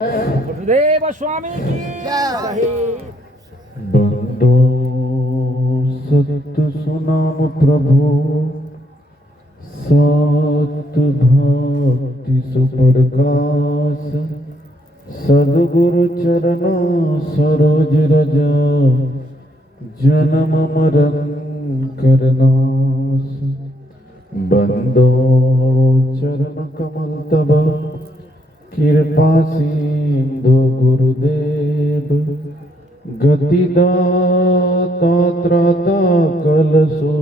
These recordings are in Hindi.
गुरुदेव स्वामी की जय। बंदो सत्य सुनाम प्रभु सत भक्ति सुप्रकाश सदगुरु चरणा सरोज रजा जन्म मरण करनाश। बंदो चरण कमल तब कृपा सिंधु गुरुदेव गति दाता त्राता कलसो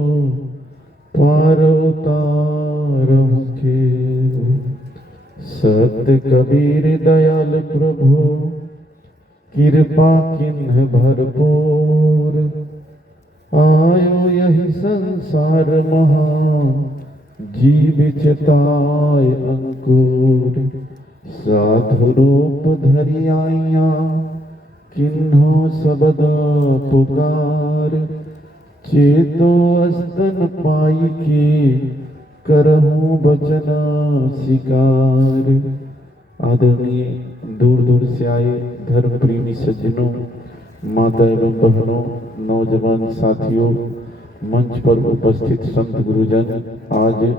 पार उतार मुखे। सत्य कबीर दयाल प्रभु कृपा किन्ह भरपूर आयो यही संसार महा जीव चिताय अंकुर। साधु रूप धरि आइया किन्हो सबद पुकार चेतो अस्तन पाई के करहूं बचना शिकार। आदरणीय दूर दूर से आए धर्म प्रेमी सज्जनों, माता एवं बहनों, नौजवान साथियों, मंच पर उपस्थित संत गुरुजन, आज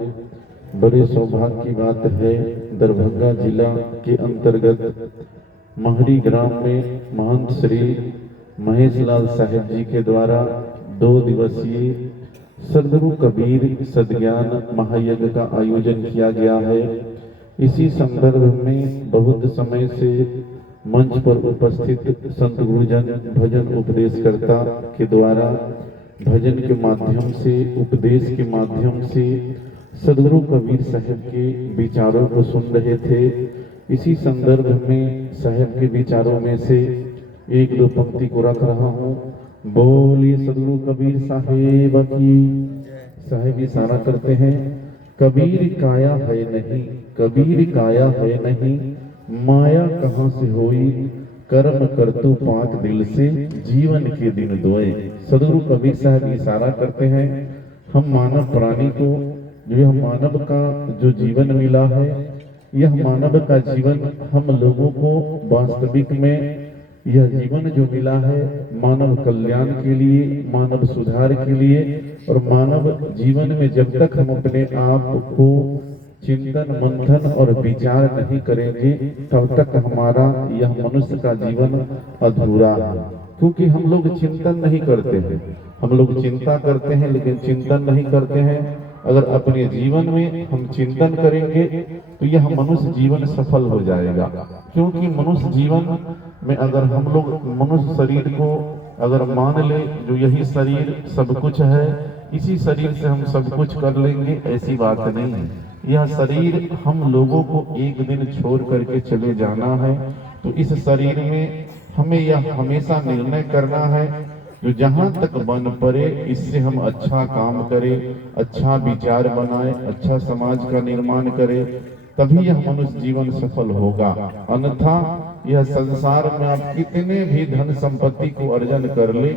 बड़े सौभाग्य की बात है, दरभंगा जिला के अंतर्गत महरी ग्राम में महंत श्री महेश लाल साहेब जी के द्वारा 2 दिवसीय सदगुरु कबीर सद्ज्ञान महायज्ञ का आयोजन किया गया है। इसी संदर्भ में बहुत समय से मंच पर उपस्थित संत गुरुजन भजन उपदेशकर्ता के द्वारा भजन के माध्यम से, उपदेश के माध्यम से सदगुरु कबीर साहब के विचारों को सुन रहे थे। इसी संदर्भ में साहब के विचारों में से 1-2 पंक्ति को रख रहा हूँ। बोलिए सदगुरु कबीर साहेब की। साहेब इशारा करते हैं, कबीर काया है नहीं, कबीर काया है नहीं, माया कहाँ से होई, कर्म करतु पाक दिल से, जीवन के दिन दोए। सदगुरु कबीर साहब इशारा करते हैं, हम मानव प्राणी को, जो यह मानव का जो जीवन मिला है, यह मानव का जीवन हम लोगों को वास्तविक में यह जीवन जो मिला है मानव कल्याण के लिए, मानव सुधार के लिए, और मानव जीवन में जब तक हम अपने आप को चिंतन मंथन और विचार नहीं करेंगे तब तक हमारा यह मनुष्य का जीवन अधूरा है। क्योंकि हम लोग चिंतन नहीं करते हैं, हम लोग चिंता करते हैं लेकिन चिंतन नहीं करते हैं। अगर अपने जीवन में हम चिंतन करेंगे तो यह मनुष्य जीवन सफल हो जाएगा। क्योंकि मनुष्य जीवन में अगर हम लोग मनुष्य शरीर को अगर मान ले, जो यही शरीर सब कुछ है, इसी शरीर से हम सब कुछ कर लेंगे, ऐसी बात नहीं है। यह शरीर हम लोगों को एक दिन छोड़ करके चले जाना है। तो इस शरीर में हमें यह हमेशा निर्णय करना है, जो जहां तक बन पड़े इससे हम अच्छा काम करें, अच्छा विचार बनाए, अच्छा समाज का निर्माण करें, तभी यह मनुष्य जीवन सफल होगा। अन्यथा यह संसार में आप कितने भी धन संपत्ति को अर्जन कर ले,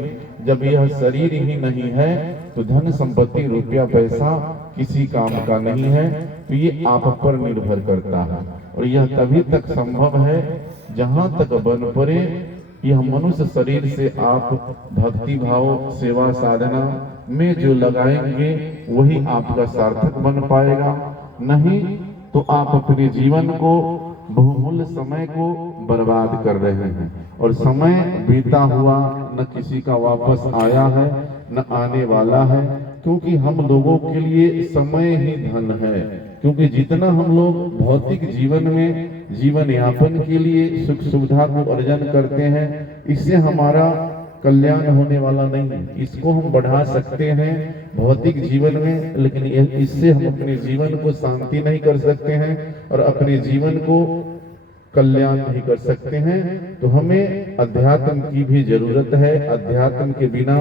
जब यह शरीर ही नहीं है तो धन संपत्ति, रुपया पैसा किसी काम का नहीं है। तो ये आप पर निर्भर करता है, और यह तभी तक संभव है जहां तक बन पड़े यह मनुष्य शरीर से आप भक्ति भाव, सेवा साधना में जो लगाएंगे वही आपका सार्थक बन पाएगा। नहीं तो आप अपने जीवन को, बहुमूल्य समय को बर्बाद कर रहे हैं, और समय बीता हुआ न किसी का वापस आया है न आने वाला है। क्योंकि हम लोगों के लिए समय ही धन है। क्योंकि जितना हम लोग भौतिक जीवन में जीवन यापन के लिए सुख सुविधा को अर्जन करते हैं, इससे हमारा कल्याण होने वाला नहीं है। इसको हम बढ़ा सकते हैं भौतिक जीवन में, लेकिन इससे हम अपने जीवन को शांति नहीं कर सकते हैं और अपने जीवन को कल्याण नहीं कर सकते हैं। तो हमें अध्यात्म की भी जरूरत है। अध्यात्म के बिना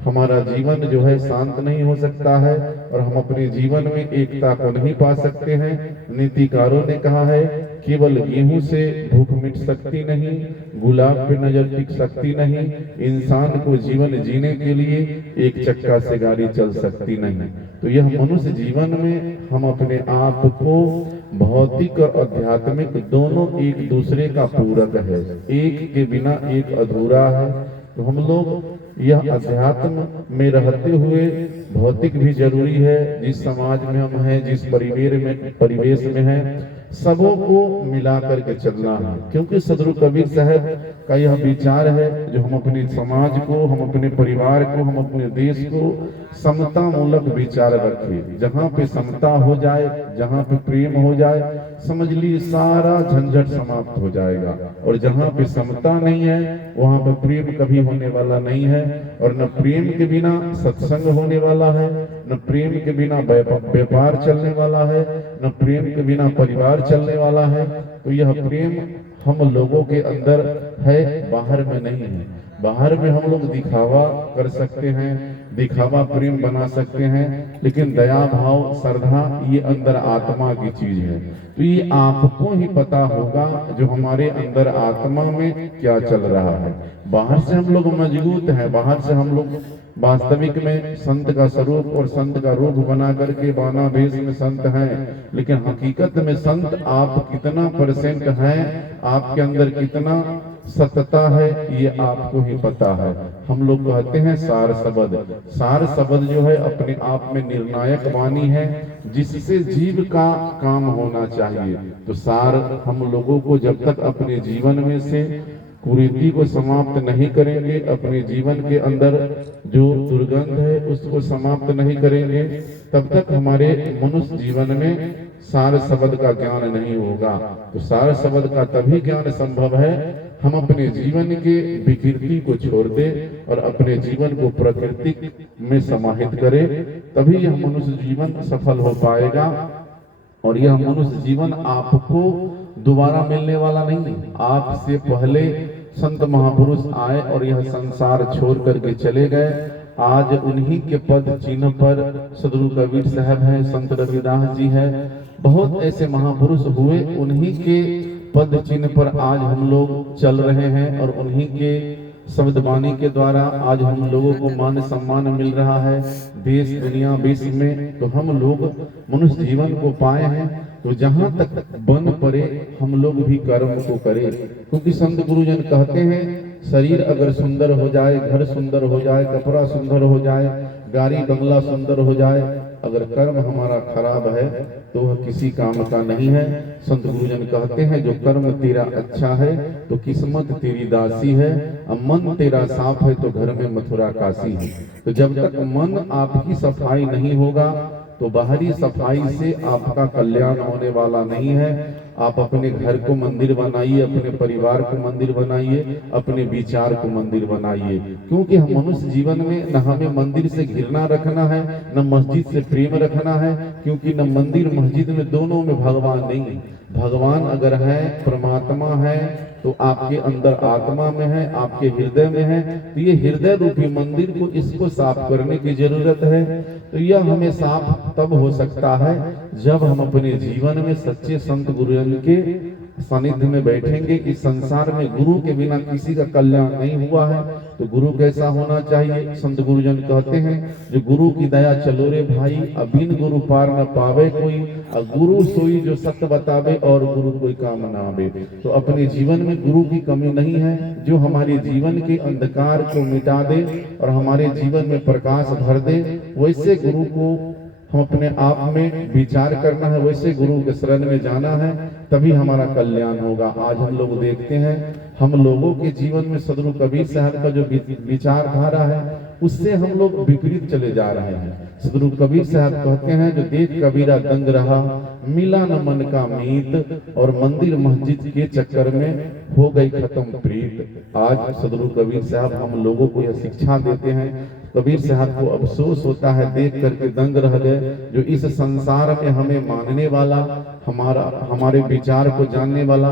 हमारा जीवन जो है शांत नहीं हो सकता है, और हम अपने जीवन में एकता को नहीं पा सकते हैं। नीतिकारों ने कहा है, केवल गेहूं से भूख मिट सकती नहीं, गुलाब पे नजर टिक सकती नहीं, इंसान को जीवन जीने के लिए एक चक्का से गाड़ी चल सकती नहीं। तो यह मनुष्य जीवन में हम अपने आप को भौतिक और आध्यात्मिक दोनों एक दूसरे का पूरक है, एक के बिना एक अधूरा है। तो हम लोग यह अध्यात्म में रहते हुए भौतिक भी जरूरी है। जिस समाज में हम हैं, जिस परिवेश में हैं, सबों को मिला करके चलना है। क्योंकि सदगुरु कबीर साहब का यह विचार है, जो हम अपने समाज को, हम अपने परिवार को, हम अपने देश को समता मूलक विचार रखें। जहाँ पे समता हो जाए, जहाँ पे प्रेम हो जाए, समझ ली सारा झंझट समाप्त हो जाएगा। और जहाँ पे समता नहीं है, वहाँ पे प्रेम कभी होने वाला नहीं है। और न प्रेम के बिना सत्संग होने वाला है, न प्रेम के बिना व्यापार चलने वाला है, न प्रेम के बिना परिवार चलने वाला है। तो यह प्रेम हम लोगों के अंदर है, बाहर में नहीं है। बाहर में हम लोग दिखावा कर सकते हैं, दिखावा प्रेम बना सकते हैं, लेकिन दया भाव श्रद्धा ये अंदर आत्मा की चीज है। तो ये आपको ही पता होगा जो हमारे अंदर आत्मा में क्या चल रहा है। बाहर से हम लोग मजबूत हैं, बाहर से हम लोग वास्तविक में संत का स्वरूप और संत का रूप बना करके बाना भेष में संत हैं, लेकिन हकीकत में संत आप कितना परसेंट हैं, आपके अंदर कितना सतता है, ये आपको ही पता है। हम लोग कहते हैं सार शब्द। सार शब्द जो है अपने आप में निर्णायक वाणी है, जिससे जीव का काम होना चाहिए। तो सार हम लोगों को जब तक अपने जीवन में से कुरीति को समाप्त नहीं करेंगे, अपने जीवन के अंदर जो दुर्गंध है उसको समाप्त नहीं करेंगे, तब तक हमारे मनुष्य जीवन में सार शब्द का ज्ञान नहीं होगा। तो सार शब्द का तभी ज्ञान संभव है हम अपने जीवन के विकृति को छोड़ दे और अपने जीवन को प्रकृति में समाहित करें, तभी यह मनुष्य जीवन सफल हो पाएगा। और यह मनुष्य जीवन आपको दोबारा मिलने वाला नहीं। आपसे पहले संत महापुरुष आए और यह संसार छोड़ करके चले गए। आज उन्हीं के पद चिन्ह पर सदगुरु कबीर साहब हैं, संत रविदास जी हैं, बहुत ऐसे महापुरुष हुए, उन्हीं के पद चिन्ह पर आज हम लोग चल रहे हैं। और उन्हीं के शब्द वाणी के द्वारा आज हम लोगों को मान सम्मान मिल रहा है देश दुनिया विश्व में। तो हम लोग मनुष्य जीवन को पाए हैं, तो जहाँ तक बन पड़े हम लोग भी कर्म को करें। क्योंकि संत गुरुजन कहते हैं शरीर अगर सुंदर हो जाए, घर सुंदर हो जाए, कपड़ा सुंदर हो जाए, गाड़ी बंगला सुंदर हो जाए, अगर कर्म हमारा खराब है तो वह किसी काम का नहीं है। संत गुरुजन कहते हैं जो कर्म तेरा अच्छा है तो किस्मत तेरी दासी है, अब मन तेरा साफ है तो घर में मथुरा काशी है। तो जब तक मन आपकी सफाई नहीं होगा तो बाहरी सफाई से आपका कल्याण होने वाला नहीं है। आप अपने घर को मंदिर बनाइए, अपने परिवार को मंदिर बनाइए, अपने विचार को मंदिर बनाइए। क्योंकि हम मनुष्य जीवन में न हमें मंदिर से घृणा रखना है, न मस्जिद से प्रेम रखना है। क्योंकि न मंदिर मस्जिद में दोनों में भगवान नहीं। भगवान अगर है, परमात्मा है, तो आपके अंदर आत्मा में है, आपके हृदय में है। तो ये हृदय रूपी मंदिर को, इसको साफ करने की जरूरत है। तो यह हमें साफ तब हो सकता है जब हम अपने जीवन में सच्चे संत गुरुजन के सानिध्य में बैठेंगे। इस संसार में गुरु के बिना किसी का कल्याण नहीं हुआ है। तो गुरु कैसा होना चाहिए? संत गुरुजन कहते हैं जो गुरु की दया चलो रे भाई, अबिन गुरु पार न पावे कोई, गुरु सोई जो सत्य बतावे और गुरु कोई काम न आवे। तो अपने जीवन में गुरु की कमी नहीं है, जो हमारे जीवन के अंधकार को मिटा दे और हमारे जीवन में प्रकाश भर दे, वैसे गुरु को हम अपने आप में विचार करना है, वैसे गुरु के शरण में जाना है, तभी हमारा कल्याण होगा। आज हम लोग देखते हैं हम लोगों के जीवन में सदगुरु कबीर साहब का जो विचारधारा है उससे हम लोग विपरीत चले जा रहे हैं। सदगुरु कबीर साहब कहते हैं जो देख कबीरा दंग रहा, मिला न मन का मीत, और मंदिर मस्जिद के चक्कर में हो गई खत्म प्रीत। आज सदगुरु कबीर साहब हम लोगों को यह शिक्षा देते हैं। कबीर साहब को अफसोस होता है देख करके दंग रह गए, जो इस संसार में हमें मानने वाला, हमारे विचार को जानने वाला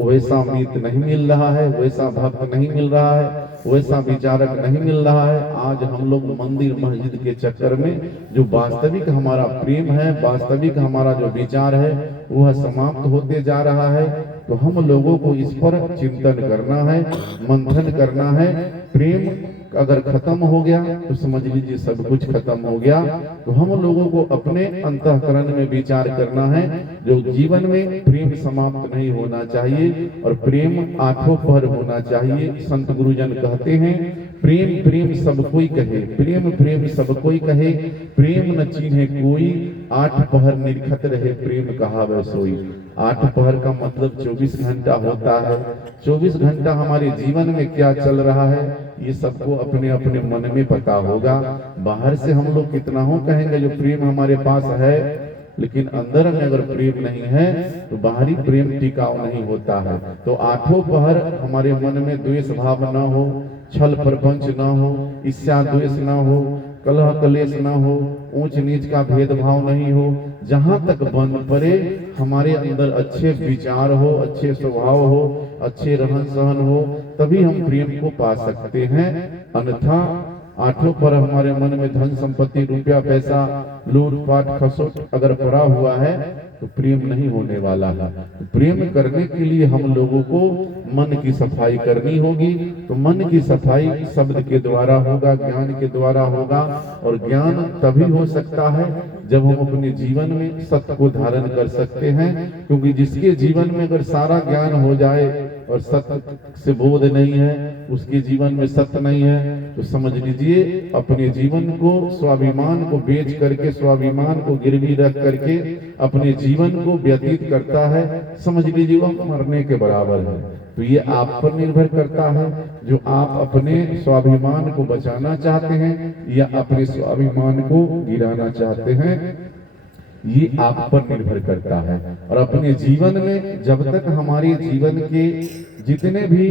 वैसा मीत नहीं मिल रहा है, वैसा भक्त नहीं मिल रहा है, वैसा विचारक नहीं मिल रहा है। आज हम लोग मंदिर मस्जिद के चक्कर में जो वास्तविक हमारा प्रेम है, वास्तविक हमारा जो विचार है वह समाप्त होते जा रहा है। तो हम लोगों को इस पर चिंतन करना है, मंथन करना है। प्रेम अगर खत्म हो गया तो समझ लीजिए सब कुछ खत्म हो गया। तो हम लोगों को अपने अंतःकरण में विचार करना है, जो जीवन में प्रेम समाप्त नहीं होना चाहिए और प्रेम आठों पहर होना चाहिए। संत गुरुजन कहते हैं प्रेम प्रेम सब कोई कहे, प्रेम प्रेम सब कोई कहे, प्रेम न चीन्हे कोई, आठ पहर निरखत रहे प्रेम कहावै सोई। आठ पहर का मतलब 24 घंटा होता है। 24 घंटा हमारे जीवन में क्या चल रहा है ये सबको अपने अपने मन में पता होगा। बाहर से हम लोग कितना हो कहेंगे जो प्रेम हमारे पास है, लेकिन अंदर में अगर प्रेम नहीं है तो बाहरी प्रेम टिकाऊ नहीं होता है। तो आठों पहर हमारे मन में द्वेष भाव ना हो, छल प्रपंच ना हो, ईर्ष्या द्वेष ना हो, कलह कलेश ना हो, ऊंच नीच का भेदभाव नहीं हो। जहां तक बन पड़े हमारे अंदर अच्छे विचार हो, अच्छे स्वभाव हो, अच्छे रहन सहन हो, तभी हम प्रेम को पा सकते हैं। अन्यथा आठों पर हमारे मन में धन संपत्ति रुपया पैसा लूटपाट खसोट अगर पड़ा हुआ है तो प्रेम नहीं होने वाला है। तो प्रेम करने के लिए हम लोगों को मन की सफाई करनी होगी। तो मन की सफाई शब्द के द्वारा होगा, ज्ञान के द्वारा होगा, और ज्ञान तभी हो सकता है जब हम अपने जीवन में सत्य को धारण कर सकते हैं। क्योंकि जिसके जीवन में अगर सारा ज्ञान हो जाए और सत्य से बोध नहीं है, उसके जीवन में सत्य नहीं है, तो समझ लीजिए अपने जीवन को स्वाभिमान को बेच करके, स्वाभिमान को गिरवी रख करके अपने जीवन को व्यतीत करता है, समझ लीजिए वह मरने के बराबर है। तो ये आप पर निर्भर करता है, जो आप अपने स्वाभिमान को बचाना चाहते हैं या अपने स्वाभिमान को गिराना चाहते हैं, ये आप पर निर्भर करता है। और अपने जीवन में जब तक हमारे जीवन के जितने भी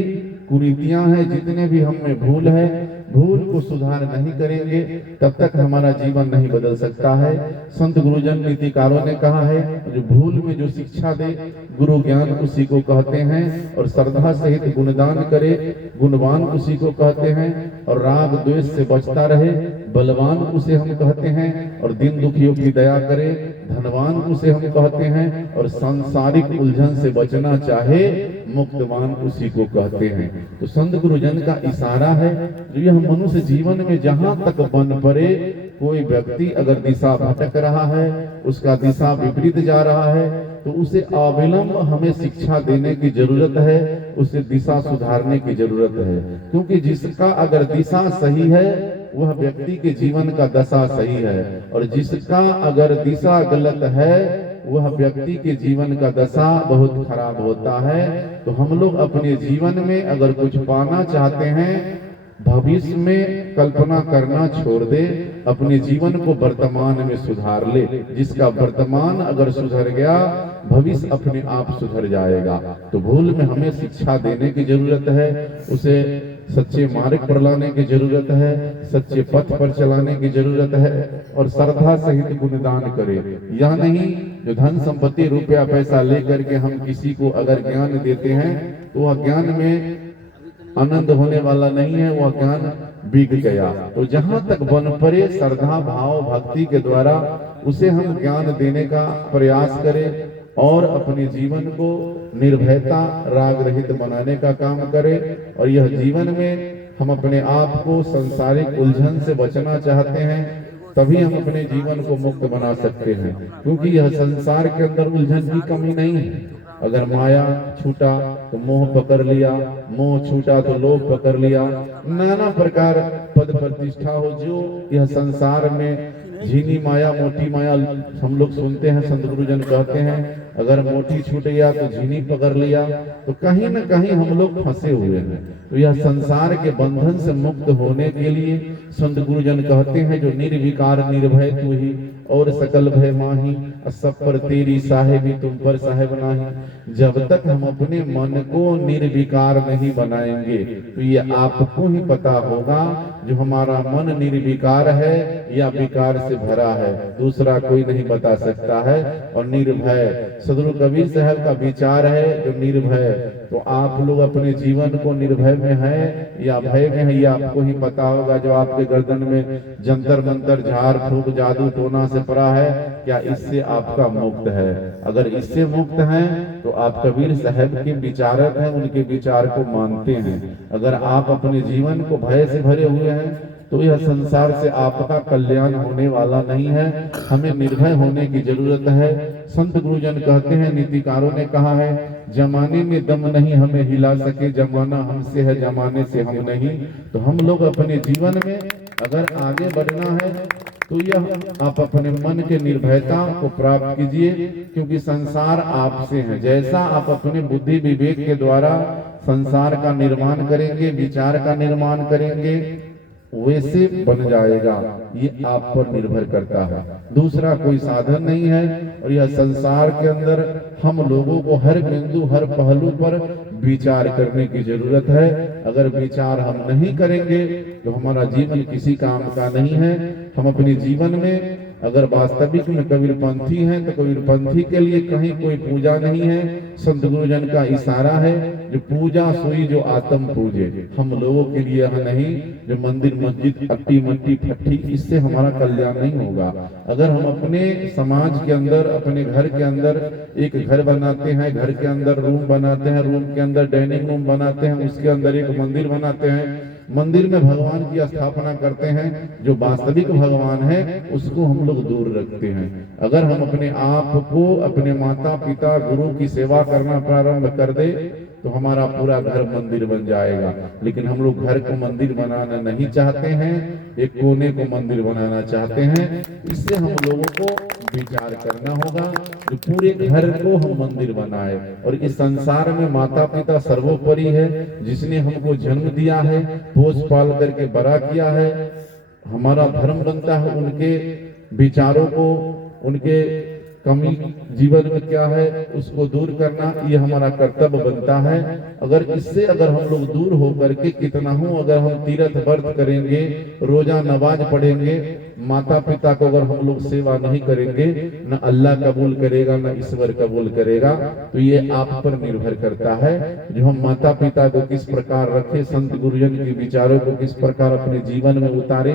कुरीतियां हैं, जितने भी हम में भूल है, भूल को सुधार नहीं करेंगे तब तक हमारा जीवन नहीं बदल सकता है। संत गुरुजन नीतिकारों ने कहा है, जो भूल में जो शिक्षा दे गुरु ज्ञान उसी को कहते हैं, और श्रद्धा सहित गुणदान करे गुणवान उसी को कहते हैं, और राग द्वेष से बचता रहे बलवान उसे हम कहते हैं, और दिन दुखियों की दया करे धनवान उसे हम कहते हैं, और सांसारिक उलझन से बचना चाहे मुक्तवान उसी को कहते हैं। तो संत गुरुजन का इशारा है, जो यह मनुष्य जीवन में जहां तक बन पड़े, कोई व्यक्ति अगर दिशा भटक रहा है, उसका दिशा विपरीत जा रहा है, तो उसे अविलंब हमें शिक्षा देने की जरूरत है, उसे दिशा सुधारने की जरूरत है। क्योंकि जिसका अगर दिशा सही है वह व्यक्ति के जीवन का दशा सही है, और जिसका अगर दिशा गलत है वह व्यक्ति के जीवन का दशा बहुत खराब होता है। तो हम लोग अपने जीवन में अगर कुछ पाना चाहते हैं, भविष्य में कल्पना करना छोड़ दे, अपने जीवन को वर्तमान में सुधार ले। जिसका वर्तमान अगर सुधर गया, भविष्य अपने आप सुधर जाएगा। तो भूल में हमें शिक्षा देने की जरूरत है, उसे सच्चे मार्ग पर लाने की जरूरत है, सच्चे पथ पर चलाने की जरूरत है, और श्रद्धा सहित गुणदान करे। यह नहीं जो धन संपत्ति रुपया पैसा लेकर के हम किसी को अगर ज्ञान देते हैं तो वह ज्ञान में आनंद होने वाला नहीं है, वह ज्ञान बिक गया। तो जहां तक बन पड़े श्रद्धा भाव भक्ति के द्वारा उसे हम ज्ञान देने का प्रयास करें, और अपने जीवन को निर्भयता राग रहित बनाने का काम करें। और यह जीवन में हम अपने आप को संसारिक उलझन से बचना चाहते हैं, तभी हम अपने जीवन को मुक्त बना सकते हैं। क्योंकि यह संसार के अंदर उलझन की कमी नहीं है। अगर माया छूटा तो मोह पकड़ लिया, मोह छूटा तो लोभ पकड़ लिया, नाना प्रकार पद प्रतिष्ठा हो, जो यह संसार में झीनी माया मोटी माया हम लोग सुनते हैं। संत गुरुजन कहते हैं अगर मोटी छूट गया तो झीनी पकड़ लिया, तो कहीं न कहीं हम लोग फंसे हुए हैं। तो यह संसार के बंधन से मुक्त होने के लिए संत गुरुजन कहते हैं, जो निर्विकार निर्भय तू ही और सकल भय माही, सब पर तेरी साहेबी तुम पर साहेब नाही। जब तक हम अपने मन को निर्विकार नहीं बनाएंगे तो ये आपको ही पता होगा जो हमारा मन निर्विकार है या विकार से भरा है, दूसरा कोई नहीं बता सकता है। और निर्भय सदगुरु कबीर साहब का विचार है जो निर्भय। तो आप लोग अपने जीवन को निर्भय में है या भय में है, ये आपको ही पता होगा। जो आपके गर्दन में जंतर मंतर झाड़ फूक जादू टोना से परा है, क्या इससे आपका मुक्त है? अगर इससे मुक्त हैं तो आप कबीर साहब के विचारक हैं, उनके विचार को मानते हैं। अगर आप अपने जीवन को भय से भरे हुए हैं तो यह संसार से आपका कल्याण होने वाला नहीं है। हमें निर्भय होने की जरूरत है। संत गुरुजन कहते हैं, नीतिकारों ने कहा है, जमाने में दम नहीं हमें हिला सके, जमाना हमसे है जमाने से हम नहीं। तो हम लोग अपने जीवन में अगर आगे बढ़ना है तो यह आप अपने मन के निर्भयता को प्राप्त कीजिए, क्योंकि संसार आपसे है। जैसा आप अपने बुद्धि विवेक के द्वारा संसार का निर्माण करेंगे, विचार का निर्माण करेंगे, वैसे बन जाएगा। ये आप पर निर्भर करता है, दूसरा कोई साधन नहीं है। और यह संसार के अंदर हम लोगों को हर बिंदु हर पहलू पर विचार करने की जरूरत है। अगर विचार हम नहीं करेंगे तो हमारा जीवन किसी काम का नहीं है। हम अपने जीवन में अगर वास्तविक में कबीरपंथी हैं तो कबीरपंथी के लिए कहीं कोई पूजा नहीं है। संत गुरुजन का इशारा है, जो पूजा सोई जो आत्म पूजे। हम लोगों के लिए यह नहीं जो मंदिर मस्जिद अट्टी मट्टी फट्टी, इससे हमारा कल्याण नहीं होगा। अगर हम अपने समाज के अंदर, अपने घर के अंदर एक घर बनाते हैं, घर के अंदर रूम बनाते हैं, रूम के अंदर डाइनिंग रूम बनाते हैं, उसके अंदर एक मंदिर बनाते हैं, मंदिर में भगवान की स्थापना करते हैं, जो वास्तविक भगवान है उसको हम लोग दूर रखते हैं। अगर हम अपने आप को अपने माता पिता गुरु की सेवा करना प्रारंभ कर दे तो हमारा पूरा घर मंदिर बन जाएगा। लेकिन हम लोग घर को मंदिर बनाना नहीं चाहते हैं, एक कोने को मंदिर बनाना चाहते हैं। इससे हम लोगों को विचार करना होगा कि पूरे घर को हम मंदिर बनाए। और इस संसार में माता पिता सर्वोपरि है, जिसने हमको जन्म दिया है, पोष पाल करके बड़ा किया है। हमारा धर्म बनता है उनके विचारों को, उनके कमी जीवन में क्या है उसको दूर करना, ये हमारा कर्तव्य बनता है। अगर इससे अगर हम लोग दूर होकर के कितना हो, अगर हम तीर्थ व्रत करेंगे, रोजा नमाज पढ़ेंगे, माता पिता को अगर हम लोग सेवा नहीं करेंगे, न अल्लाह कबूल करेगा न ईश्वर कबूल करेगा। तो ये आप पर निर्भर करता है, जो हम माता पिता को किस प्रकार रखे, संत गुरुजन के विचारों को किस प्रकार अपने जीवन में उतारे,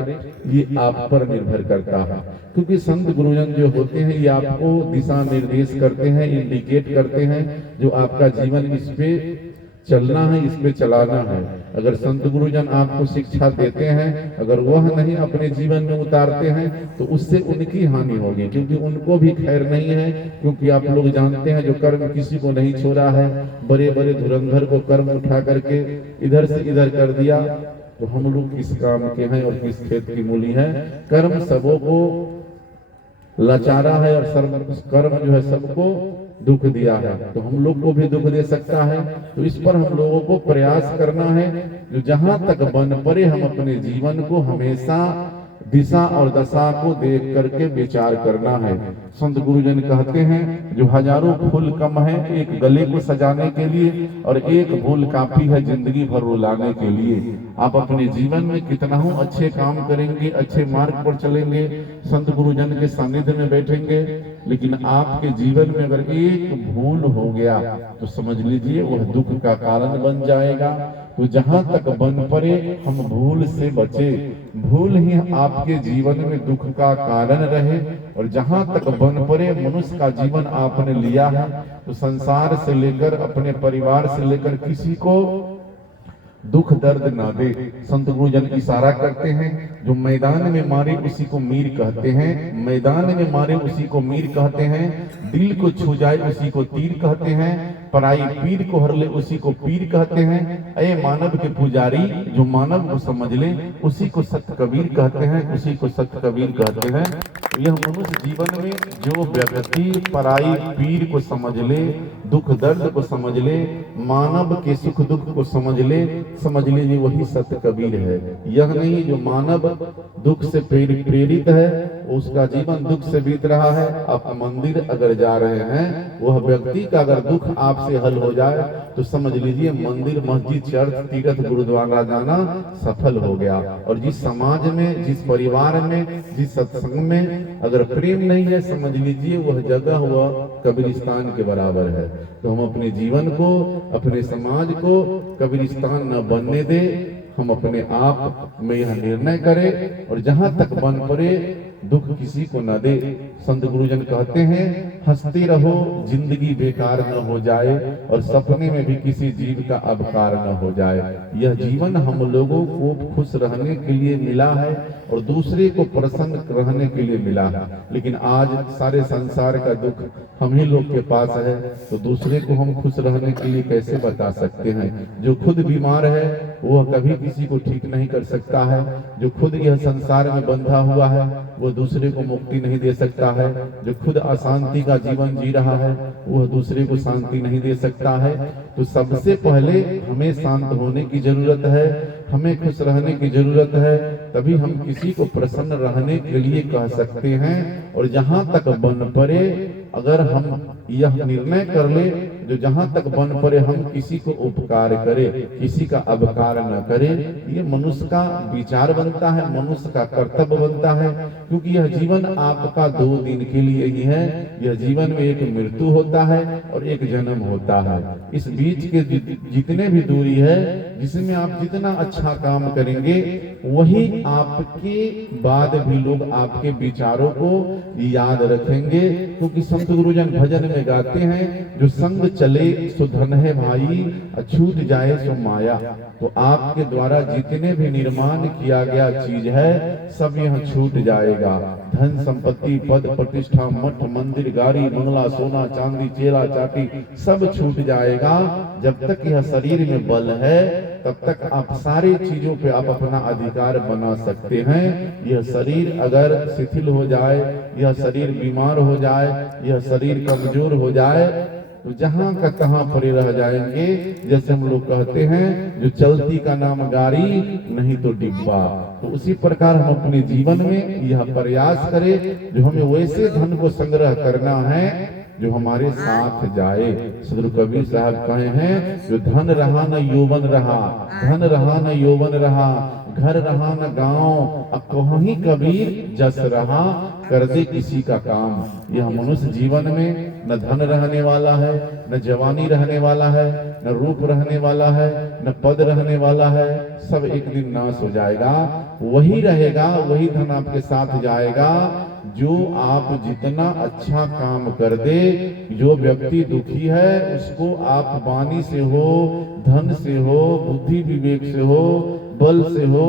ये आप पर निर्भर करता है। क्योंकि संत गुरुजन जो होते हैं ये आपको दिशा निर्देश करते हैं, इंडिकेट करते हैं, जो आपका जीवन इस पे चलना है, इस पे चलाना है। अगर संत गुरुजन आपको शिक्षा देते हैं, अगर वह नहीं अपने जीवन में उतारते हैं तो उससे उनकी हानि होगी, क्योंकि उनको भी खैर नहीं है। क्योंकि आप लोग जानते हैं जो कर्म किसी को नहीं छोड़ा है, बड़े बड़े धुरंधर को कर्म उठा करके इधर से इधर कर दिया, तो हम लोग किस काम के हैं और किस खेत की मूली है। कर्म सबों को लाचारा है और कर्म जो है सबको दुख दिया है, तो हम लोग को भी दुख दे सकता है। तो इस पर हम लोगों को प्रयास करना है, जो जहां तक बन पड़े हम अपने जीवन को हमेशा दिशा और दशा को देख करके विचार करना है। संत गुरुजन कहते हैं, जो हजारों फूल कम है एक गले को सजाने के लिए, और एक फूल काफी है जिंदगी भर रुलाने के लिए। आप अपने जीवन में कितना हो अच्छे काम करेंगे, अच्छे मार्ग पर चलेंगे, संत गुरुजन के सानिध्य में बैठेंगे, लेकिन आपके जीवन में अगर एक भूल हो गया तो समझ लीजिए वह दुख का कारण बन जाएगा। तो जहां तक बन पड़े हम भूल से बचे, भूल ही आपके जीवन में दुख का कारण रहे। और जहां तक बन पड़े मनुष्य का जीवन आपने लिया है, तो संसार से लेकर अपने परिवार से लेकर किसी को दुख दर्द ना दे। संत गुरुजन इशारा करते हैं, जो मैदान में मारे उसी को मीर कहते हैं, मैदान में मारे उसी को मीर कहते हैं, दिल को छू जाए उसी को तीर कहते हैं, पराई पीर को हर ले उसी को पीर कहते हैं। ऐ मानव के पुजारी, जो मानव को समझ ले उसी को सत कबीर कहते हैं, उसी को सत कबीर कहते हैं। यह मनुष्य जीवन में जो व्यक्ति पराई पीर को समझ ले, दुख दर्द को समझ ले, मानव के सुख दुख को समझ लीजिए वही सत्य कबीर है। यह नहीं जो मानव दुख से प्रेरित है, उसका जीवन दुख से बीत रहा है। आप मंदिर अगर जा रहे हैं, वह व्यक्ति का अगर दुख आपसे हल हो जाए तो समझ लीजिए मंदिर मस्जिद चर्च तीर्थ गुरुद्वारा जाना सफल हो गया। और जिस समाज में, जिस परिवार में, जिस सत्संग में अगर प्रेम नहीं है, समझ लीजिए वह जगह हुआ कब्रिस्तान के बराबर है। तो हम अपने जीवन को, अपने समाज को कब्रिस्तान न बनने दे। हम अपने आप में यह निर्णय करें, और जहां तक बन पड़े दुख किसी को न दे। संत गुरुजन कहते हैं हंसते रहो जिंदगी बेकार न हो जाए और सपने में भी किसी जीव का अबकार न हो जाए। यह जीवन हम लोगों को खुश रहने के लिए मिला है और दूसरे को प्रसन्न रहने के लिए मिला है, लेकिन आज सारे संसार का दुख हम ही लोग के पास है, तो दूसरे को हम खुश रहने के लिए कैसे बता सकते हैं। जो खुद बीमार है वो कभी किसी को ठीक नहीं कर सकता है, जो खुद यह संसार में बंधा हुआ है वो दूसरे को मुक्ति नहीं दे सकता है, जो खुद अशांति का जीवन जी रहा है वह दूसरे को शांति नहीं दे सकता है। तो सबसे पहले हमें शांत होने की जरूरत है, हमें खुश रहने की जरूरत है, तभी हम किसी को प्रसन्न रहने के लिए कह सकते हैं। और जहां तक बन पड़े अगर हम यह निर्णय कर ले, जो जहां तक बन पड़े हम किसी को उपकार करें, किसी का अपकार न करें, ये मनुष्य का विचार बनता है, मनुष्य का कर्तव्य बनता है। क्योंकि यह जीवन आपका 2 दिन के लिए ही है, यह जीवन में एक मृत्यु होता है और एक जन्म होता है। इस बीच के जितने भी दूरी है, जिसमें आप जितना अच्छा काम करेंगे वही आपके बाद भी लोग आपके विचारों को याद रखेंगे। क्योंकि संत गुरुजन भजन में गाते हैं, जो संग चले सो धन है भाई, अछूट जाए सो माया। तो आपके द्वारा जितने भी निर्माण किया गया चीज है सब यह छूट जाएगा। धन संपत्ति पद प्रतिष्ठा मठ मंदिर गाड़ी बंगला सोना चांदी चेरा चाटी सब छूट जाएगा। जब तक यह शरीर में बल है तब तक आप सारी चीजों पे आप अपना अधिकार बना सकते हैं। यह शरीर अगर शिथिल हो जाए, यह शरीर बीमार हो जाए, यह शरीर कमजोर हो जाए तो जहां का तहां पड़े रह जाएंगे। जैसे हम लोग कहते हैं, जो चलती का नाम गाड़ी नहीं तो डिब्बा। तो उसी प्रकार हम अपने जीवन में यह प्रयास करें, जो हमें वैसे धन को संग्रह करना है जो हमारे साथ जाए। सदगुरु कबीर साहब कहे हैं, जो धन रहा न यौवन रहा, धन रहा न यौवन रहा, घर रहा न गांव, अब कहीं कबीर जस रहा, कर दे किसी का काम। यह मनुष्य जीवन में न धन रहने वाला है, न जवानी रहने वाला है, न रूप रहने वाला है, न पद रहने वाला है, सब एक दिन नाश हो जाएगा। वही रहेगा, वही धन आपके साथ जाएगा जो आप जितना अच्छा काम कर दे। जो व्यक्ति दुखी है उसको आप वाणी से हो, धन से हो, बुद्धि विवेक से हो, बल से हो,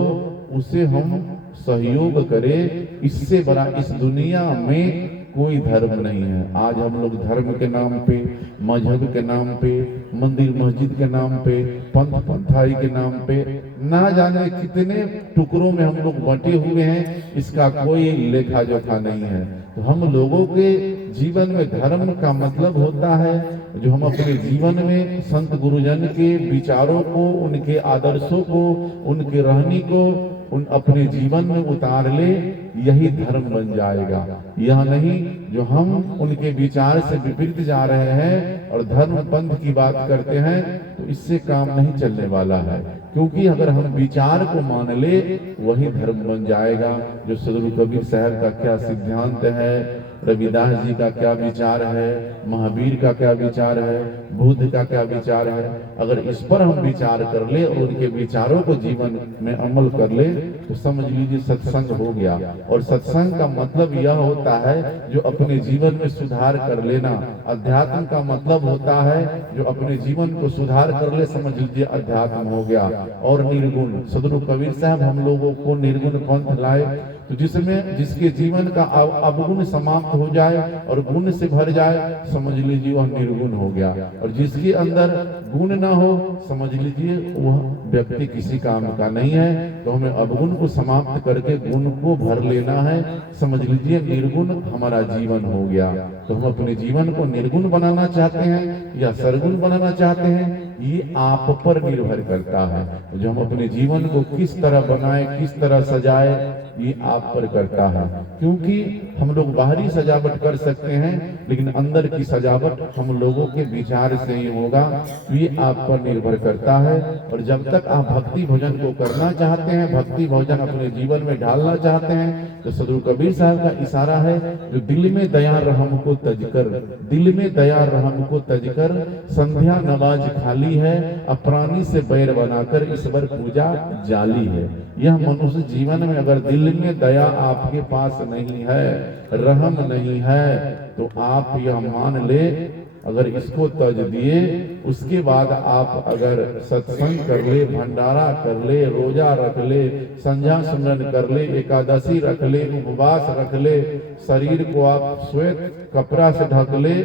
उसे हम सहयोग करें। इससे बड़ा इस दुनिया में कोई धर्म नहीं है। आज हम लोग धर्म के नाम पे, मजहब के नाम पे, मंदिर मस्जिद के नाम पे, पंथ पंथाई के नाम पे ना जाने कितने टुकड़ों में हम लोग बंटे हुए हैं, इसका कोई लेखा जोखा नहीं है। तो हम लोगों के जीवन में धर्म का मतलब होता है जो हम अपने जीवन में संत गुरुजन के विचारों को, उनके आदर्शों को, उनके रहनी को उन अपने जीवन में उतार ले, यही धर्म बन जाएगा। यह नहीं जो हम उनके विचार से विपरीत जा रहे हैं और धर्म पंथ की बात करते हैं, तो इससे काम नहीं चलने वाला है। क्योंकि अगर हम विचार को मान ले वही धर्म बन जाएगा। जो सदगुरु कबीर साहब का क्या सिद्धांत है, रविदास जी का क्या विचार है, महावीर का क्या विचार है, बुद्ध का क्या विचार है, अगर इस पर हम विचार कर ले और उनके विचारों को जीवन में अमल कर ले तो समझ लीजिए सत्संग हो गया। और सत्संग का मतलब यह होता है जो अपने जीवन में सुधार कर लेना। अध्यात्म का मतलब होता है जो अपने जीवन को सुधार कर ले, समझ लीजिए अध्यात्म हो गया। और निर्गुण, सदगुरु कबीर साहब हम लोगों को निर्गुण पंथ लाए, तो जिसमें जिसके जीवन का अवगुण समाप्त हो जाए और गुण से भर जाए, समझ लीजिए वह निर्गुण हो गया। और जिसके अंदर गुण ना हो, समझ लीजिए वह व्यक्ति किसी काम का नहीं है। तो हमें अवगुण को समाप्त करके गुण को भर लेना है, समझ लीजिए निर्गुण हमारा जीवन हो गया। तो हम अपने जीवन को निर्गुण बनाना चाहते हैं या सरगुण बनाना चाहते हैं, ये आप पर निर्भर करता है। जो हम अपने जीवन को किस तरह बनाए, किस तरह सजाए, ये आप पर करता है। क्योंकि हम लोग बाहरी सजावट कर सकते हैं लेकिन अंदर की सजावट हम लोगों के विचार से ही होगा, ये आप पर निर्भर करता है। और जब तक आप भक्ति भजन को करना चाहते हैं, भक्ति भजन अपने जीवन में ढालना चाहते हैं, तो सदगुरु कबीर साहब का इशारा है, जो दिल में दया रहम को तजकर, दिल में दया रहम को तजकर, संध्या नमाज खाली जाली है, अप्राणी से बैर बनाकर ईश्वर पूजा जाली है। यह मनुष्य जीवन में अगर दिल में दया आपके पास नहीं है, रहम नहीं है, तो आप यह मान ले, अगर इसको तज दिए, उसके बाद आप अगर सत्संग कर ले, भंडारा कर ले, रोजा रख ले, संध्या सुमरन कर ले, एकादशी रख ले, उपवास रख ले, शरीर को आप श्वेत कपड़ा से ढक ले,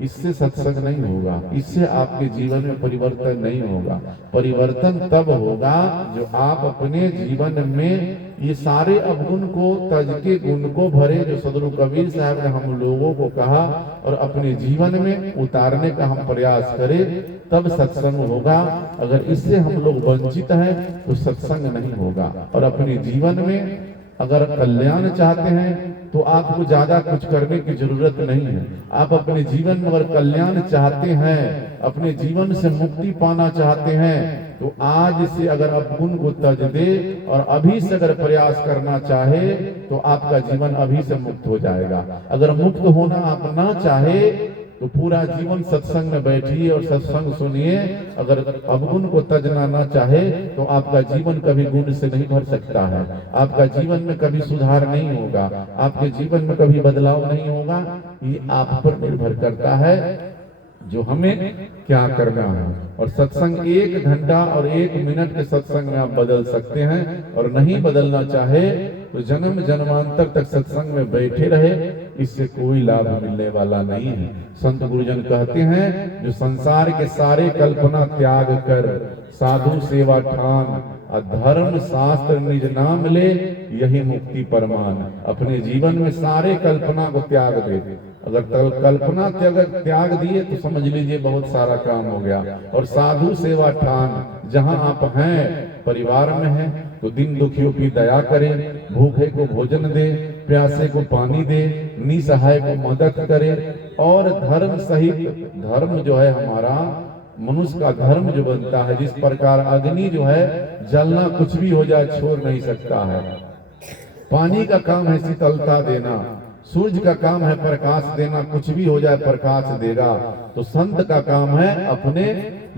इससे सत्संग नहीं होगा, इससे आपके जीवन में परिवर्तन नहीं होगा। परिवर्तन तब होगा जो आप अपने जीवन में ये सारे अवगुण को तज के गुण को भरे, जो सदगुरु कबीर साहब ने हम लोगों को कहा, और अपने जीवन में उतारने का हम प्रयास करें, तब सत्संग होगा। अगर इससे हम लोग वंचित हैं तो सत्संग नहीं होगा। और अपने जीवन में अगर कल्याण चाहते हैं तो आपको ज्यादा कुछ करने की जरूरत नहीं है। आप अपने जीवन में अगर कल्याण चाहते हैं, अपने जीवन से मुक्ति पाना चाहते हैं, तो आज से अगर अवगुण को तज दे और अभी से अगर प्रयास करना चाहे, तो आपका जीवन अभी से मुक्त हो जाएगा। अगर मुक्त होना आप ना चाहे तो पूरा जीवन सत्संग में बैठिए और सत्संग सुनिए। अगर अवगुण को तजना ना चाहे तो आपका जीवन कभी गुण से नहीं भर सकता है, आपका जीवन में कभी सुधार नहीं होगा, आपके जीवन में कभी बदलाव नहीं होगा। ये आप पर निर्भर करता है जो हमें क्या करना है। और सत्संग 1 घंटा और 1 मिनट के सत्संग में आप बदल सकते हैं, और नहीं बदलना चाहे तो जन्म जन्मांतर तक सत्संग में बैठे रहे, इससे कोई लाभ मिलने वाला नहीं है। संत गुरुजन कहते हैं, जो संसार के सारे कल्पना त्याग कर साधु सेवा ठान, धर्म शास्त्र निज नाम ले, यही मुक्ति परमान। अपने जीवन में सारे कल्पना को त्याग दे। अगर कल्पना त्याग दिए तो समझ लीजिए बहुत सारा काम हो गया। और साधु सेवा ठान, जहां आप हैं, परिवार में हैं, तो दिन दुखियों की दया करें, भूखे को भोजन दे, प्यासे को पानी दे, निसहाय को मदद करे। और धर्म सहित, धर्म जो है हमारा मनुष्य का धर्म जो बनता है, जिस प्रकार अग्नि जो है जलना कुछ भी हो जाए छोड़ नहीं सकता है, पानी का काम है शीतलता देना, सूर्य का काम है प्रकाश देना, कुछ भी हो जाए प्रकाश देगा। तो संत का काम है अपने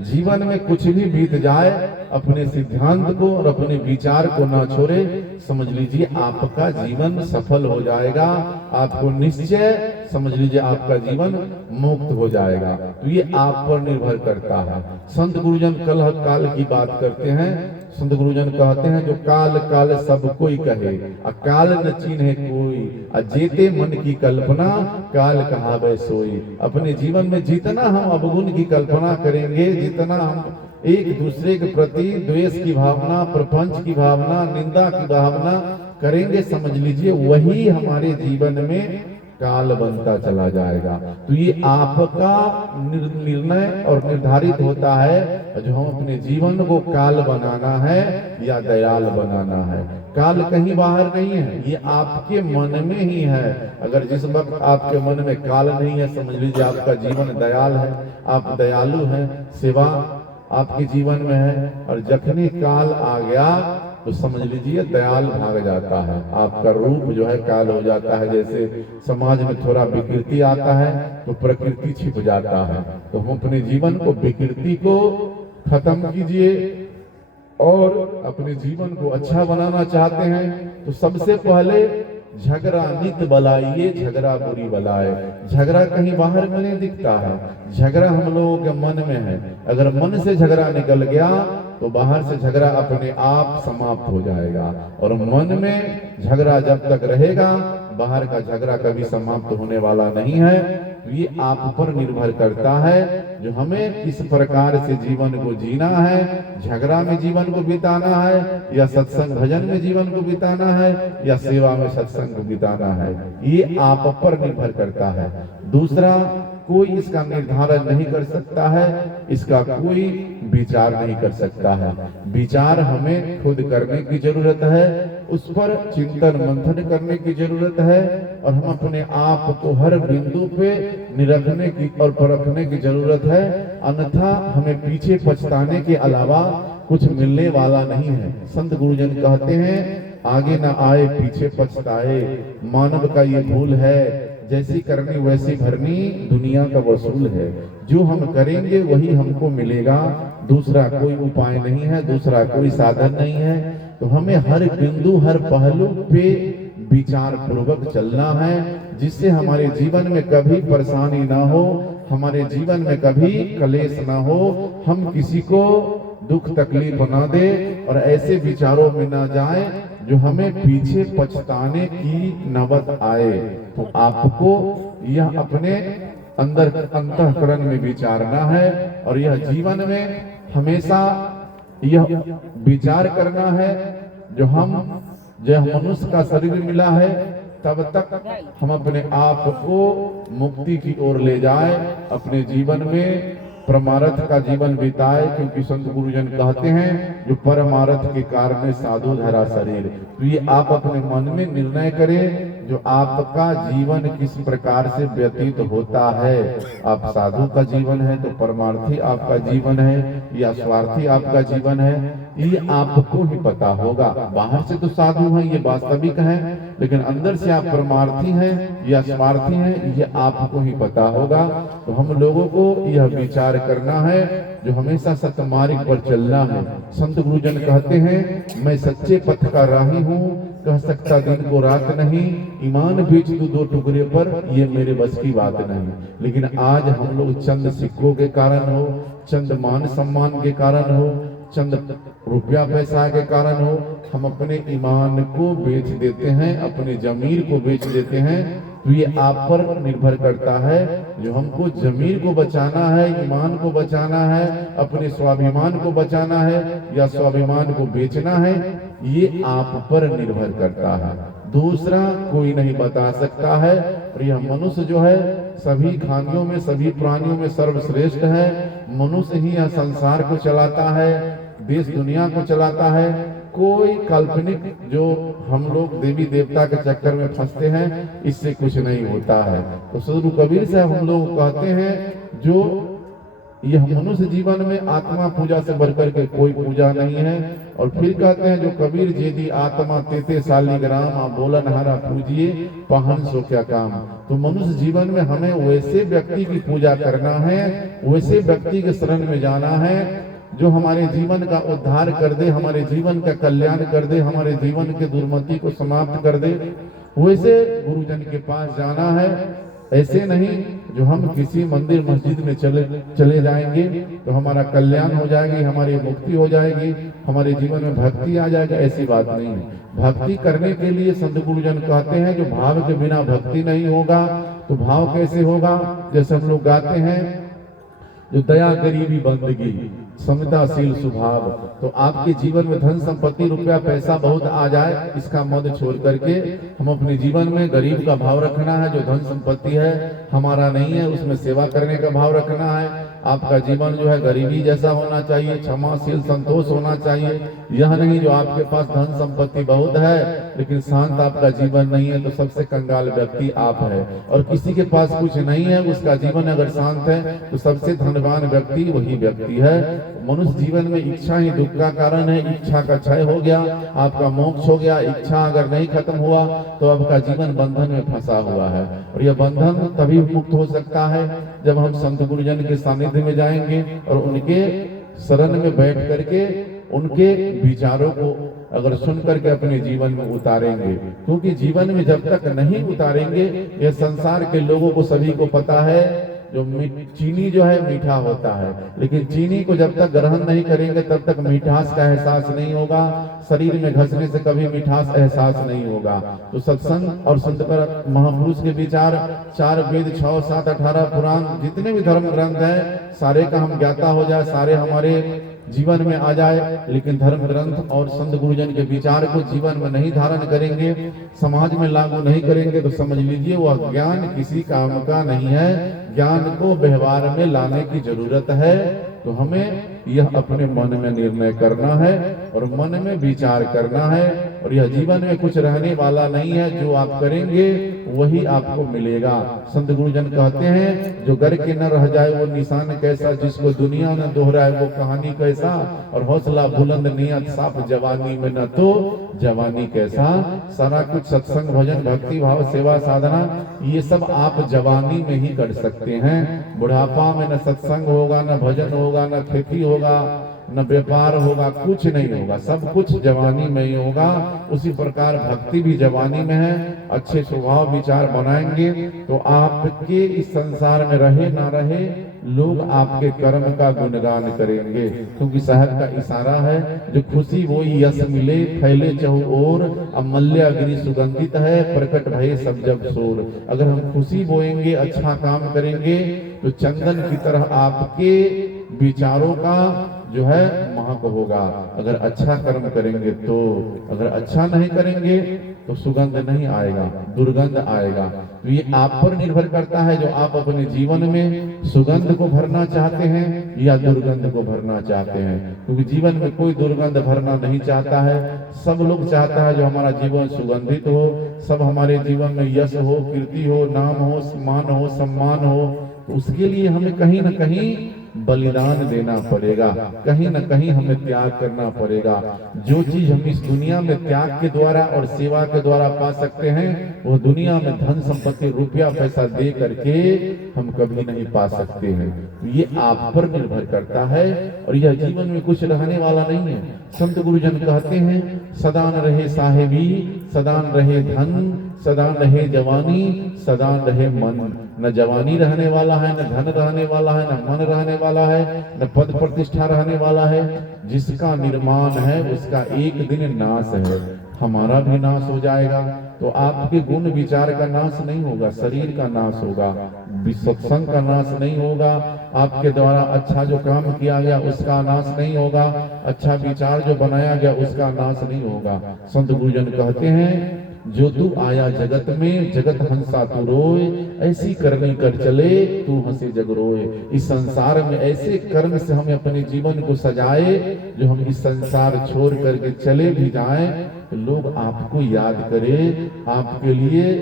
जीवन में कुछ भी बीत जाए, अपने सिद्धांत को और अपने विचार को ना छोड़े। समझ लीजिए आपका जीवन सफल हो जाएगा, आपको निश्चय समझ लीजिए आपका जीवन मुक्त हो जाएगा। तो ये आप पर निर्भर करता है। संत गुरुजन कलह काल की बात करते हैं। संत गुरुजन कहते हैं, जो काल काल सब कोई कहे, अकाल न चीन्हे कोई, जेते मन की कल्पना, काल कहावे सोई। अपने जीवन में जितना हम अवगुण की कल्पना करेंगे, जितना हम एक दूसरे के प्रति द्वेष की भावना, प्रपंच की भावना, निंदा की भावना करेंगे, समझ लीजिए वही हमारे जीवन में काल बनता चला जाएगा। तो ये आपका निर्णय और निर्धारित होता है, जो हम अपने जीवन को काल बनाना है या दयाल बनाना है। काल कहीं बाहर नहीं है, ये आपके मन में ही है। अगर जिस वक्त आपके मन में काल नहीं है, समझ लीजिए आपका जीवन दयाल है, आप दयालु हैं, सेवा आपके जीवन में है। और जखनी काल आ गया तो समझ लीजिए दयाल भाग जाता है, आपका रूप जो है काल हो जाता है। जैसे समाज में थोड़ा विकृति आता है तो प्रकृति छिप जाता है। तो हम अपने जीवन को, विकृति को खत्म कीजिए और अपने जीवन को अच्छा बनाना चाहते हैं तो सबसे पहले झगड़ा नित बलाइए, झगड़ा बुरी बलाए। झगड़ा कहीं बाहर में नहीं दिखता है, झगड़ा हम लोगों के मन में है। अगर मन से झगड़ा निकल गया तो बाहर से झगड़ा अपने आप समाप्त हो जाएगा। और मन में झगड़ा जब तक रहेगा, बाहर का झगड़ा कभी समाप्त होने वाला नहीं है। तो ये आप पर निर्भर करता है, जो हमें किस प्रकार से जीवन को जीना है। झगड़ा में जीवन को बिताना है, या सत्संग भजन में जीवन को बिताना है, या सेवा में सत्संग को बिताना है, ये आप पर निर्भर करता है। दूसरा कोई इसका निर्धारण नहीं कर सकता है, इसका कोई विचार नहीं कर सकता है। विचार हमें खुद करने की जरूरत है, उस पर चिंतन मंथन करने की जरूरत है। और हम अपने आप को हर बिंदु पे निरखने की और परखने की जरूरत है, अन्यथा हमें पीछे पछताने के अलावा कुछ मिलने वाला नहीं है। संत गुरुजन कहते हैं, आगे न आए पीछे पछताए, मानव का ये भूल है, जैसी करनी वैसी भरनी दुनिया का वसूल है। जो हम करेंगे वही हमको मिलेगा, दूसरा कोई उपाय नहीं है, दूसरा कोई साधन नहीं है। तो हमें हर बिंदु हर पहलू पे विचार पूर्वक चलना है, जिससे हमारे जीवन में कभी परेशानी ना हो, हमारे जीवन में कभी कलेश ना हो, हम किसी को दुख तकलीफ ना दे और ऐसे विचारों में ना जाए जो हमें पीछे पछताने की नौबत आए। तो आपको यह अपने अंदर अंतःकरण में विचारना है और यह जीवन में हमेशा यह विचार करना है जो मनुष्य का शरीर मिला है तब तक हम अपने आप को मुक्ति की ओर ले जाए, अपने जीवन में परमार्थ का जीवन बिताए। क्योंकि संत गुरुजन कहते हैं जो परमार्थ के कारण साधु धरा शरीर। तो ये आप अपने मन में निर्णय करें जो आपका जीवन किस प्रकार से व्यतीत होता है। आप साधु का जीवन है तो परमार्थी आपका जीवन है या स्वार्थी आपका जीवन है, ये आपको ही पता होगा। बाहर से तो साधु हैं ये वास्तविक है, लेकिन अंदर से आप परमार्थी हैं या स्वार्थी हैं ये आपको ही पता होगा। तो हम लोगों को यह विचार करना है जो हमेशा सत्य मार्ग पर चलना है। संत गुरुजन कहते हैं मैं सच्चे पथ का राही हूँ, कह सकता दिन को रात नहीं, ईमान बेच दूं दो टुकड़े पर ये मेरे बस की बात नहीं। लेकिन आज हम लोग चंद सिक्कों के कारण हो, चंद मान सम्मान के कारण हो, चंद रुपया पैसा के कारण हो, हम अपने ईमान को बेच देते हैं, अपने जमीर को बेच देते हैं। तो ये आप पर निर्भर करता है जो हमको जमीर को बचाना है, ईमान को बचाना है, अपने स्वाभिमान को बचाना है या स्वाभिमान को बेचना है, ये आप पर निर्भर करता है। दूसरा कोई नहीं बता सकता है। और यह मनुष्य जो है सभी खानियों में सभी प्राणियों में सर्वश्रेष्ठ है। मनुष्य ही यह संसार को चलाता है, देश दुनिया को चलाता है। कोई काल्पनिक जो हम लोग देवी देवता के चक्कर में फंसते हैं इससे कुछ नहीं होता है। तो सदगुरु कबीर साहब हम लोग कहते हैं जो यह मनुष्य जीवन में आत्मा पूजा से बढ़कर के कोई पूजा नहीं है। और फिर कहते हैं जो कबीर जेदी आत्मा तेते शालिग्राम आप बोलन हारा पूजिए पहन सो क्या काम। तो मनुष्य जीवन में हमें वैसे व्यक्ति की पूजा करना है, वैसे व्यक्ति के शरण में जाना है जो हमारे जीवन का उद्धार कर दे, हमारे जीवन का कल्याण कर दे, हमारे जीवन के दुर्मति को समाप्त कर दे। वैसे गुरुजन के पास जाना है। ऐसे नहीं जो हम किसी मंदिर मस्जिद में चले जाएंगे तो हमारा कल्याण हो जाएगी, हमारी मुक्ति हो जाएगी, हमारे जीवन में भक्ति आ जाएगी, ऐसी बात नहीं है। भक्ति करने के लिए संत गुरुजन कहते हैं जो भाव के बिना भक्ति नहीं होगा। तो भाव कैसे होगा? जैसे हम लोग गाते हैं जो दया गरीबी बंदगी समताशील स्वभाव। तो आपके जीवन में धन संपत्ति रुपया पैसा बहुत आ जाए इसका मद छोड़ करके हम अपने जीवन में गरीब का भाव रखना है। जो धन संपत्ति है हमारा नहीं है उसमें सेवा करने का भाव रखना है। आपका जीवन जो है गरीबी जैसा होना चाहिए, क्षमाशील संतोष होना चाहिए। यह नहीं जो आपके पास धन संपत्ति बहुत है लेकिन शांत आपका जीवन नहीं है तो सबसे कंगाल व्यक्ति आप है। और किसी के पास कुछ नहीं है उसका जीवन अगर शांत है तो सबसे धनवान व्यक्ति वही व्यक्ति है। मनुष्य जीवन में इच्छा ही दुख का कारण है। इच्छा का क्षय हो गया आपका मोक्ष हो गया। इच्छा अगर नहीं खत्म हुआ तो आपका जीवन बंधन में फंसा हुआ है। और यह बंधन तभी मुक्त हो सकता है जब हम संत गुरुजन के सानिध्य में जाएंगे और उनके शरण में बैठ करके उनके विचारों को अगर सुन करके अपने जीवन में उतारेंगे। क्योंकि जीवन में जब तक नहीं उतारेंगे, यह संसार के लोगों को सभी को पता है जो चीनी जो है मीठा होता है, लेकिन चीनी को जब तक ग्रहण नहीं करेंगे तब तक मिठास का एहसास नहीं होगा। शरीर में घसने से कभी मिठास एहसास नहीं होगा। तो सत्संग और संत पर महापुरुष के विचार 4 वेद 6 7 18 पुराण जितने भी धर्म ग्रंथ है सारे का हम ज्ञाता हो जाए, सारे हमारे जीवन में आ जाए। लेकिन धर्म ग्रंथ और संत गुरुजन के विचार को जीवन में नहीं धारण करेंगे, समाज में लागू नहीं करेंगे तो समझ लीजिए वह ज्ञान किसी काम का नहीं है। ज्ञान को व्यवहार में लाने की जरूरत है। तो हमें यह अपने मन में निर्णय करना है और मन में विचार करना है और यह जीवन में कुछ रहने वाला नहीं है। जो आप करेंगे वही आपको मिलेगा। संत गुरुजन कहते हैं जो गर के न रह जाए वो निशान कैसा, जिसको दुनिया न दोहराए वो कहानी कैसा, और हौसला बुलंद नियत साफ जवानी में न तो जवानी कैसा। सारा कुछ सत्संग भजन भक्ति भाव सेवा साधना ये सब आप जवानी में ही कर सकते हैं। बुढ़ापा में न सत्संग होगा, न भजन होगा, न खेती होगा, न व्यापार होगा, कुछ नहीं होगा। सब कुछ जवानी में ही होगा। उसी प्रकार भक्ति भी जवानी में है। अच्छे स्वभाव विचार बनाएंगे तो आपके इस संसार में रहे ना रहे लोग आपके कर्म का गुणगान करेंगे, क्योंकि साहब का इशारा है जो खुशी वो यश मिले फैले चहु ओर, अमल्य अग्नि सुगंधित है प्रकट भये सब जब शोर। अगर हम खुशी बोएंगे अच्छा काम करेंगे तो चंदन की तरह आपके विचारों का जो है महक होगा। अगर अच्छा कर्म करेंगे तो, अगर अच्छा नहीं करेंगे तो सुगंध नहीं आएगा, दुर्गंध आएगा। तो ये आप पर निर्भर करता है जो आप अपने जीवन में सुगंध को भरना चाहते हैं या दुर्गंध को भरना चाहते हैं। क्योंकि जीवन में कोई दुर्गंध भरना नहीं चाहता है। सब लोग चाहता है जो हमारा जीवन सुगंधित हो, सब हमारे जीवन में यश हो, कीर्ति हो, नाम हो, मान हो, सम्मान हो। तो उसके लिए हमें कहीं ना कहीं बलिदान देना पड़ेगा, कहीं ना कहीं हमें त्याग करना पड़ेगा। जो चीज हम इस दुनिया में त्याग के द्वारा और सेवा के द्वारा पा सकते हैं वो दुनिया में धन संपत्ति रुपया पैसा दे करके हम कभी नहीं पा सकते हैं। ये आप पर निर्भर करता है और यह जीवन में कुछ रहने वाला नहीं है। संत गुरुजन कहते हैं सदा न रहे साहेबी, सदा न रहे धन, सदा रहे जवानी, सदा रहे मन। न जवानी रहने वाला है, न धन रहने वाला है, न मन रहने वाला है, न पद प्रतिष्ठा रहने वाला है। जिसका निर्माण है उसका एक दिन नाश है। हमारा भी नाश हो जाएगा। तो आपके गुण विचार का नाश नहीं होगा, शरीर का नाश होगा, सत्संग का नाश नहीं होगा। आपके द्वारा अच्छा जो काम किया गया उसका नाश नहीं होगा, अच्छा विचार जो बनाया गया उसका नाश नहीं होगा। संत गुरुजन कहते हैं जो तू आया जगत में जगत हंसा तू रोए, ऐसी करनी कर चले तू हंसे जग रोए। इस संसार में ऐसे कर्म से हमें अपने जीवन को सजाए जो हम इस संसार छोड़ करके चले भी जाएं तो लोग आपको याद करें, आपके लिए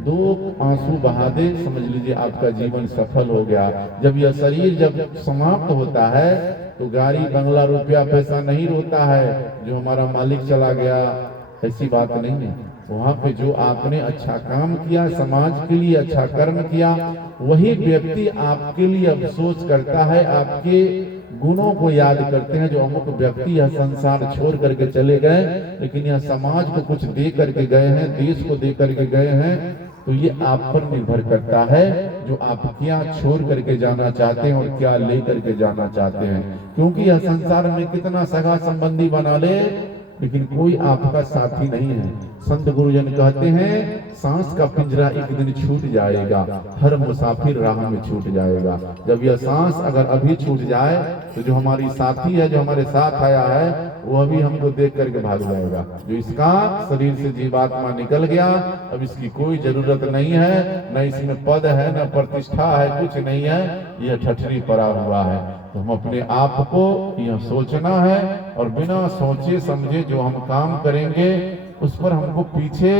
दो आंसू बहा दे, समझ लीजिए आपका जीवन सफल हो गया। जब यह शरीर जब समाप्त होता है तो गाड़ी बंगला रुपया पैसा नहीं रोता है जो हमारा मालिक चला गया, ऐसी बात नहीं है। वहाँ पे जो आपने अच्छा काम किया, समाज के लिए अच्छा कर्म किया, वही व्यक्ति आपके लिए अफसोस करता है, आपके गुणों को याद करते हैं। जो अमुक व्यक्ति यह संसार छोड़ करके चले गए लेकिन यह समाज को कुछ दे करके गए हैं, देश को दे करके गए हैं। तो ये आप पर निर्भर करता है जो आप क्या छोड़ करके जाना चाहते हैं और क्या ले करके जाना चाहते हैं। क्योंकि यह संसार में कितना सगा संबंधी बना ले लेकिन कोई आपका साथी नहीं है। संत गुरुजन कहते हैं सांस का पिंजरा एक दिन छूट जाएगा, हर मुसाफिर राह में छूट जाएगा। जब यह सांस अगर अभी छूट जाए तो जो हमारी साथी है, जो हमारे साथ आया है, वो अभी हमको देख करके भाग जाएगा। जो इसका शरीर से जीवात्मा निकल गया, अब इसकी कोई जरूरत नहीं है, न इसमें पद है, न प्रतिष्ठा है, कुछ नहीं है, यह ठठरी पड़ा हुआ है। तो हम अपने आप को यह सोचना है और बिना सोचे समझे जो हम काम करेंगे उस पर हमको पीछे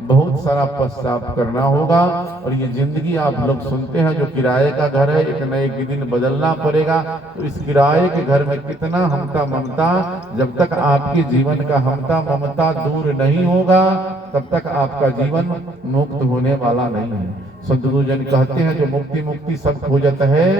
बहुत सारा पश्चाताप करना होगा। और ये जिंदगी आप लोग सुनते हैं जो किराए का घर है, एक न एक दिन बदलना पड़ेगा। तो इस किराए के घर में कितना हमता ममता, जब तक आपके जीवन का हमता ममता दूर नहीं होगा तब तक आपका जीवन मुक्त होने वाला नहीं है। संत गुरुजन कहते हैं जो मुक्ति मुक्ति सब खोजत है,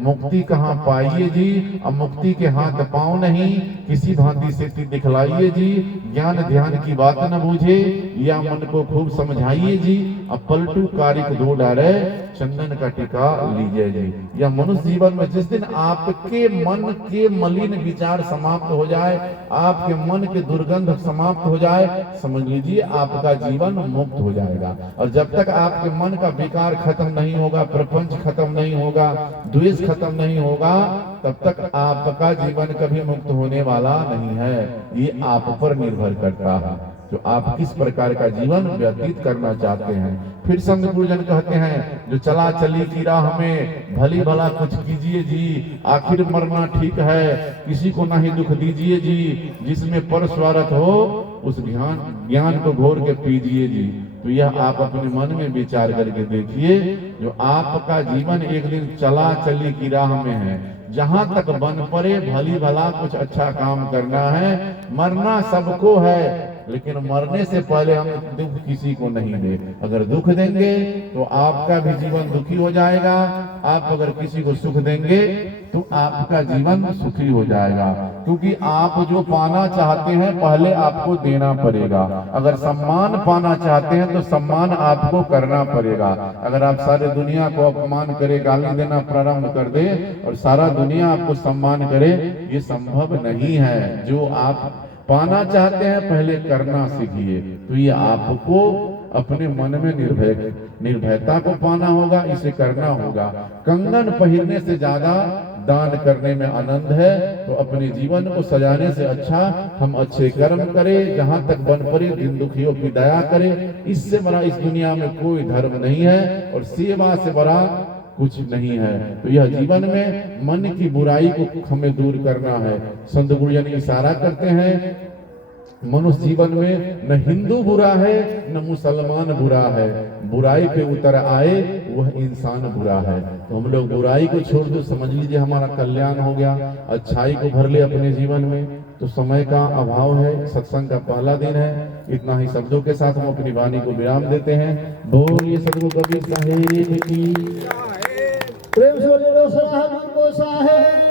मुक्ति कहाँ पाइए जी, अब मुक्ति के हाथ पाँव नहीं, किसी भांति से दिखलाइए जी। ज्ञान ध्यान की बात न बूझे, या मन को खूब समझाइए जी। अब पलटू कारिक दो डारे, चंदन का टिका लीजिए जी। यह मनुष्य जीवन में जिस दिन आपके मन के मलिन विचार समाप्त हो जाए, आपके मन के दुर्गंध समाप्त हो जाए, समझ लीजिए आपका जीवन मुक्त हो जाएगा। और जब तक आपके मन का विकार खत्म नहीं होगा, प्रपंच खत्म नहीं होगा, द्वेष खत्म नहीं होगा, तब तक आपका जीवन कभी मुक्त होने वाला नहीं है। ये आप पर निर्भर करता है जो आप किस प्रकार का जीवन व्यतीत करना चाहते हैं। फिर संत गुरुजन कहते हैं जो चला चली की राह में भली भला कुछ कीजिए जी, आखिर मरना ठीक है, किसी को नहीं दुख दीजिए जी। जिसमें पर स्वार्थ हो उस ज्ञान को घोर के पीजिए जी। तो यह आप अपने मन में विचार करके देखिए, जो आपका जीवन एक दिन चला चली की राह में है, जहां तक बन पड़े भली भला कुछ अच्छा काम करना है। मरना सबको है, लेकिन मरने से पहले हम दुख किसी को नहीं दे। अगर दुख देंगे तो आपका भी जीवन दुखी हो जाएगा, आप अगर किसी को सुख देंगे तो आपका जीवन सुखी हो जाएगा। क्योंकि आप जो पाना चाहते हैं पहले आपको देना पड़ेगा। अगर सम्मान पाना चाहते हैं तो सम्मान आपको करना पड़ेगा। अगर आप सारे दुनिया को अपमान करे, गाली देना प्रारंभ कर दे और सारा दुनिया आपको सम्मान करे, ये संभव नहीं है। जो आप पाना चाहते हैं पहले करना सीखिए। तो ये आपको अपने मन में निर्भयता को पाना होगा, इसे करना होगा। कंगन पहिरने से ज्यादा दान करने में आनंद है। तो अपने जीवन को सजाने से अच्छा हम अच्छे कर्म करें, जहां तक बन पड़े दिन दुखियों की दया करें। इससे बड़ा इस दुनिया में कोई धर्म नहीं है और सेवा से बड़ा कुछ नहीं है। तो यह जीवन में मन की बुराई को हमें दूर करना है। संत गुरुजन इशारा करते हैं, मनुष्य जीवन में न हिंदू बुरा है न मुसलमान बुरा है, बुराई पे उतर आए वह इंसान बुरा है। तो हम लोग बुराई को छोड़ दो, समझ लीजिए हमारा कल्याण हो गया। अच्छाई को भर ले अपने जीवन में। तो समय का अभाव है, सत्संग का पहला दिन है। इतना ही शब्दों के साथ हम अपनी वाणी को विराम देते हैं। बोलिए सद्गुरु कबीर साहिब की। प्रेम से बोलिए साहब को साहेब।